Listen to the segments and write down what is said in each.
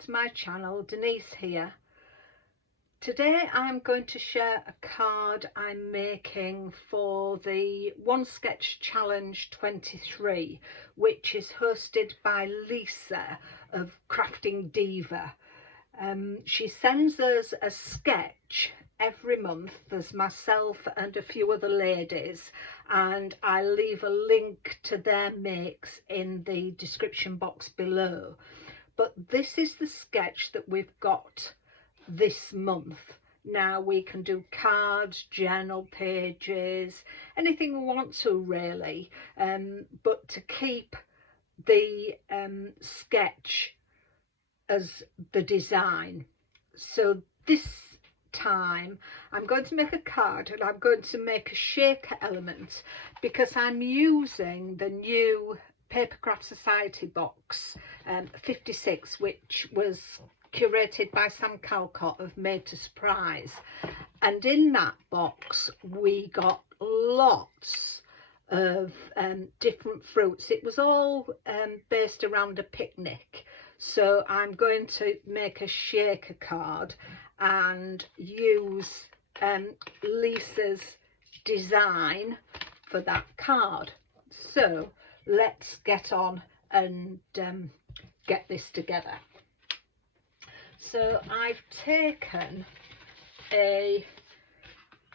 back to my channel. Denise here. Today I'm going to share a card I'm making for the One Sketch Challenge 23, which is hosted by Lisa of Crafting Diva. She sends us a sketch every month. There's myself and a few other ladies, and I leave a link to their makes in the description box below. But this is the sketch that we've got this month. Now we can do cards, journal pages, anything we want to really, but to keep the sketch as the design. So this time I'm going to make a card, and I'm going to make a shaker element because I'm using the new Papercraft Society Box 56, which was curated by Sam Calcott of Made to Surprise. And in that box we got lots of different fruits. It was all based around a picnic. So I'm going to make a shaker card and use Lisa's design for that card. So let's get on and get this together. So I've taken a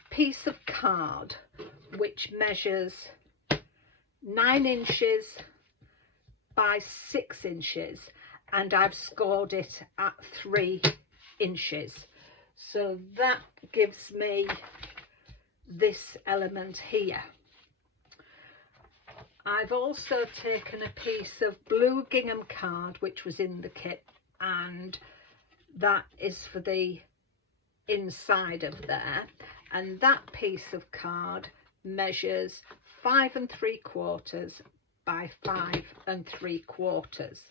piece of card which measures 9 inches by 6 inches, and I've scored it at 3 inches. So that gives me this element here. I've also taken a piece of blue gingham card which was in the kit, and that is for the inside of there, and that piece of card measures 5 3/4 by 5 3/4.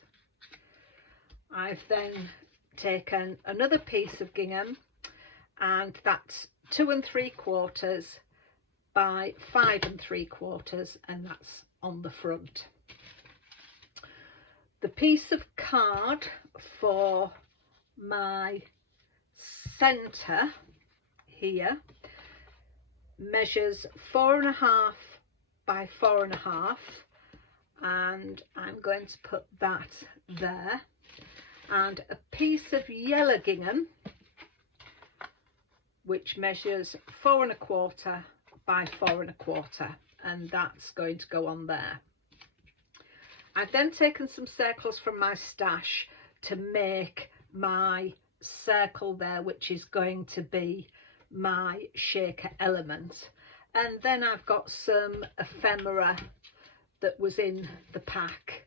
I've then taken another piece of gingham, and that's 2 3/4 by 5 3/4, and that's on the front. The piece of card for my centre here measures 4 1/2 by 4 1/2, and I'm going to put that there. And a piece of yellow gingham which measures 4 1/4 by 4 1/4, and that's going to go on there. I've then taken some circles from my stash to make my circle there, which is going to be my shaker element. And then I've got some ephemera that was in the pack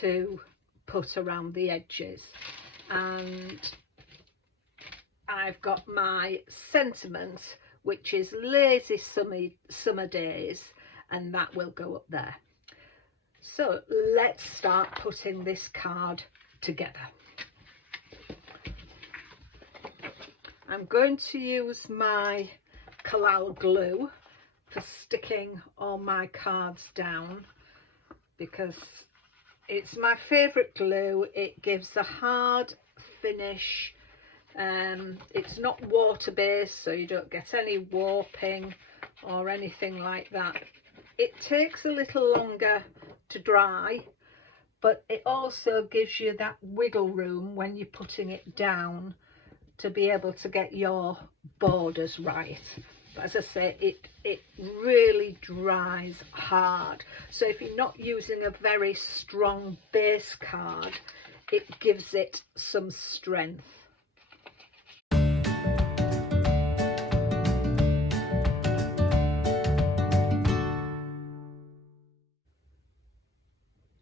to put around the edges, and I've got my sentiment, which is lazy summer days, and that will go up there. So let's start putting this card together. I'm going to use my collal glue for sticking all my cards down because it's my favourite glue. It gives a hard finish. It's not water based, so you don't get any warping or anything like that. It takes a little longer to dry, but it also gives you that wiggle room when you're putting it down to be able to get your borders right. But as I say, it really dries hard. So if you're not using a very strong base card, it gives it some strength.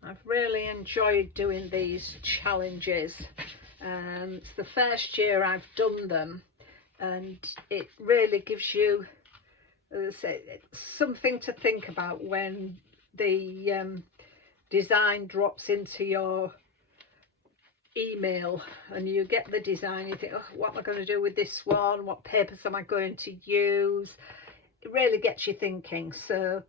I've really enjoyed doing these challenges. It's the first year I've done them, and it really gives you, as I say, something to think about when the design drops into your email and you get the design. You think, oh, what am I going to do with this one? What papers am I going to use? It really gets you thinking. So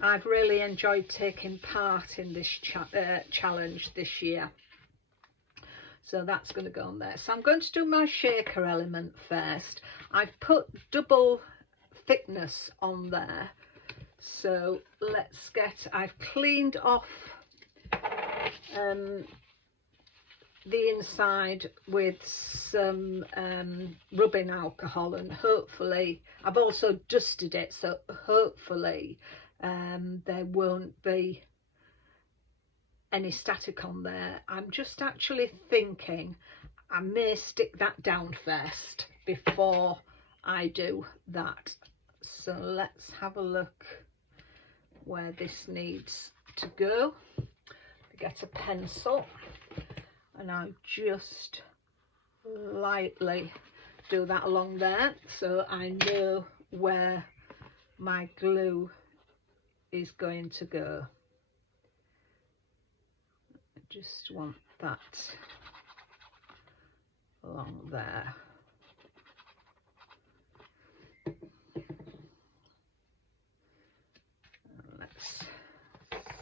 I've really enjoyed taking part in this challenge this year. So that's going to go on there. So I'm going to do my shaker element first. I've put double thickness on there. So let's get, I've cleaned off the inside with some rubbing alcohol, and hopefully I've also dusted it, so hopefully there won't be any static on there. I'm just actually thinking I may stick that down first before I do that. So let's have a look where this needs to go. Get a pencil and I'll just lightly do that along there so I know where my glue is going to go. I just want that along there. Let's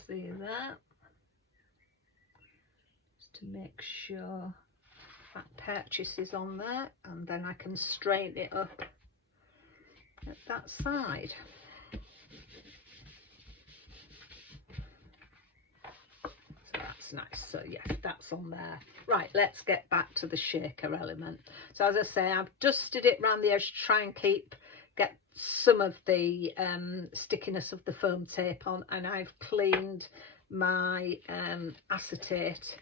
see that, just to make sure that purchase is on there, and then I can straighten it up at that side. So that's nice. So yes, that's on there. Right, let's get back to the shaker element. So as I say, I've dusted it around the edge to try and get some of the stickiness of the foam tape on, and I've cleaned my acetate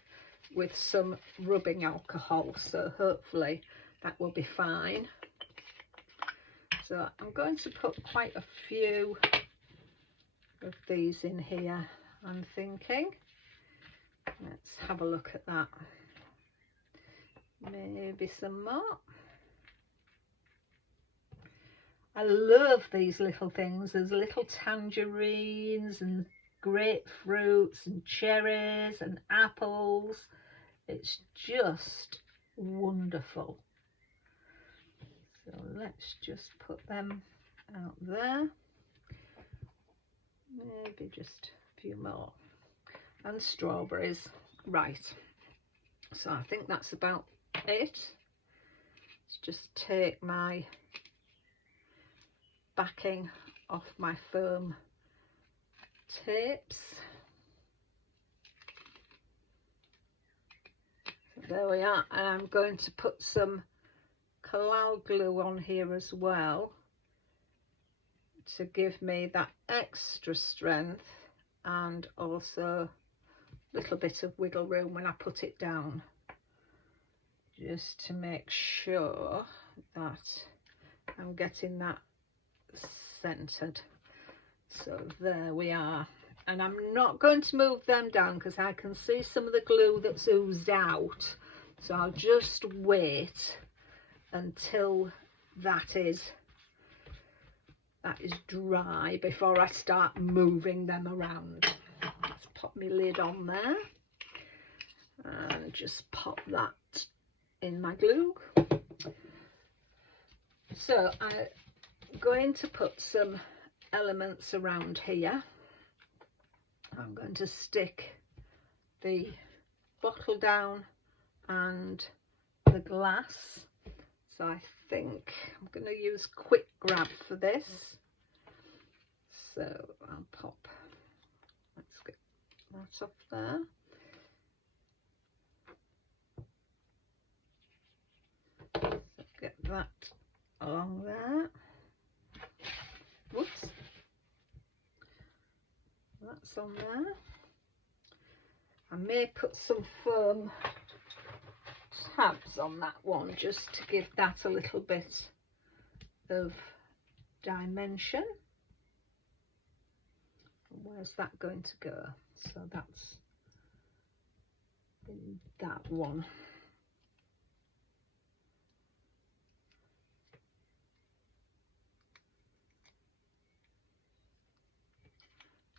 with some rubbing alcohol, so hopefully that will be fine. So I'm going to put quite a few of these in here, I'm thinking. Let's have a look at that. Maybe some more. I love these little things. There's little tangerines and grapefruits and cherries and apples. It's just wonderful. So let's just put them out there. Maybe just a few more. And strawberries. Right. So I think that's about it. Let's just take my backing off my foam tapes. So there we are, and I'm going to put some collal glue on here as well to give me that extra strength and also a little bit of wiggle room when I put it down, just to make sure that I'm getting that centered. So there we are, and I'm not going to move them down because I can see some of the glue that's oozed out, so I'll just wait until that is dry before I start moving them around. Let's pop my lid on there and just pop that in my glue. So I'm going to put some elements around here. I'm going to stick the bottle down and the glass. So I think I'm going to use quick grab for this. So I'll pop, let's get that off there. So get that along there. Whoops. That's on there. I may put some foam tabs on that one just to give that a little bit of dimension. Where's that going to go? So that's in that one.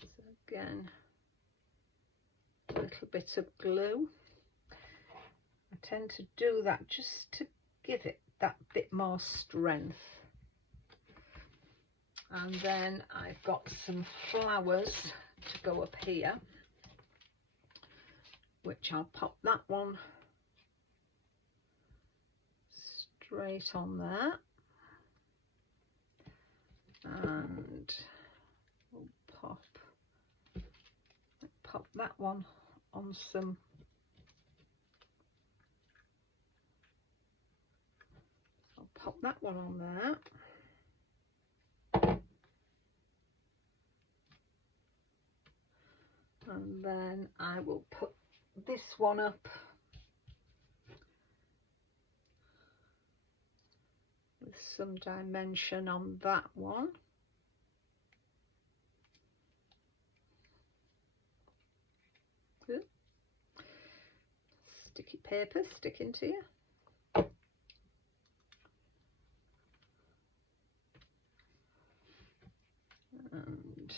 So again, a little bit of glue. I tend to do that just to give it that bit more strength. And then I've got some flowers to go up here, which I'll pop that one straight on there, and we'll pop that one on some pop that one on there. And then I will put this one up with some dimension on that one. Ooh. Sticky paper sticking to you. And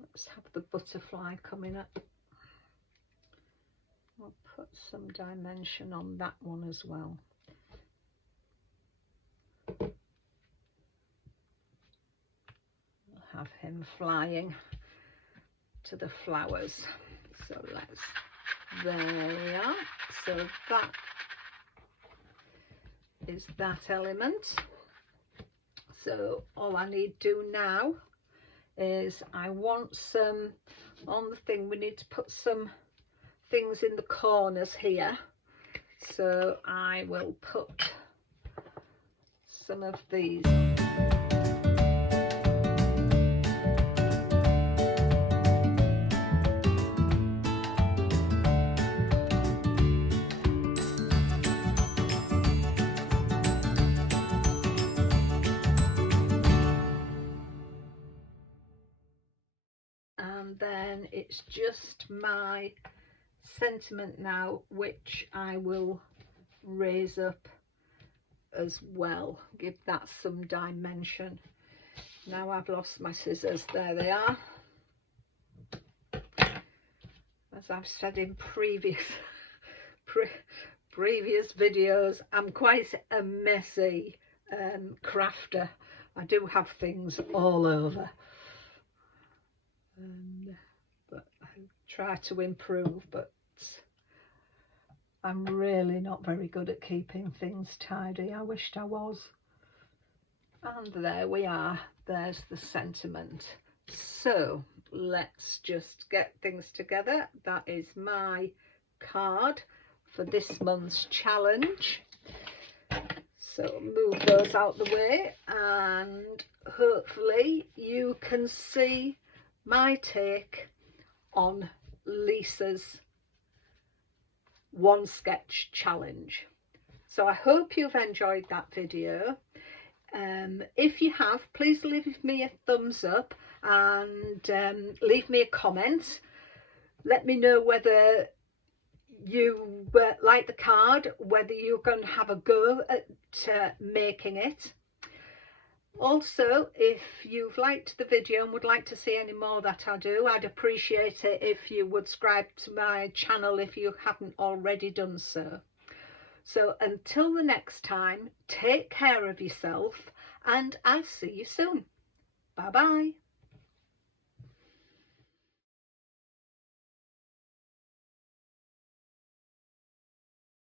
let's have the butterfly coming up. I'll put some dimension on that one as well. I'll have him flying to the flowers. So there we are. So that is that element. So all I need to do now is I want some, on the thing we need to put some things in the corners here. So I will put some of these. And then it's just my sentiment now, which I will raise up as well, give that some dimension. Now I've lost my scissors. There they are. As I've said in previous videos, I'm quite a messy crafter. I do have things all over. But I try to improve, but I'm really not very good at keeping things tidy. I wished I was. And there we are. There's the sentiment. So let's just get things together. That is my card for this month's challenge. So move those out the way, and hopefully you can see my take on Lisa's one sketch challenge. So I hope you've enjoyed that video. If you have, please leave me a thumbs up and leave me a comment. Let me know whether you like the card, whether you're going to have a go at making it. Also, if you've liked the video and would like to see any more that I do, I'd appreciate it if you would subscribe to my channel if you haven't already done so. So until the next time, take care of yourself and I'll see you soon. Bye bye.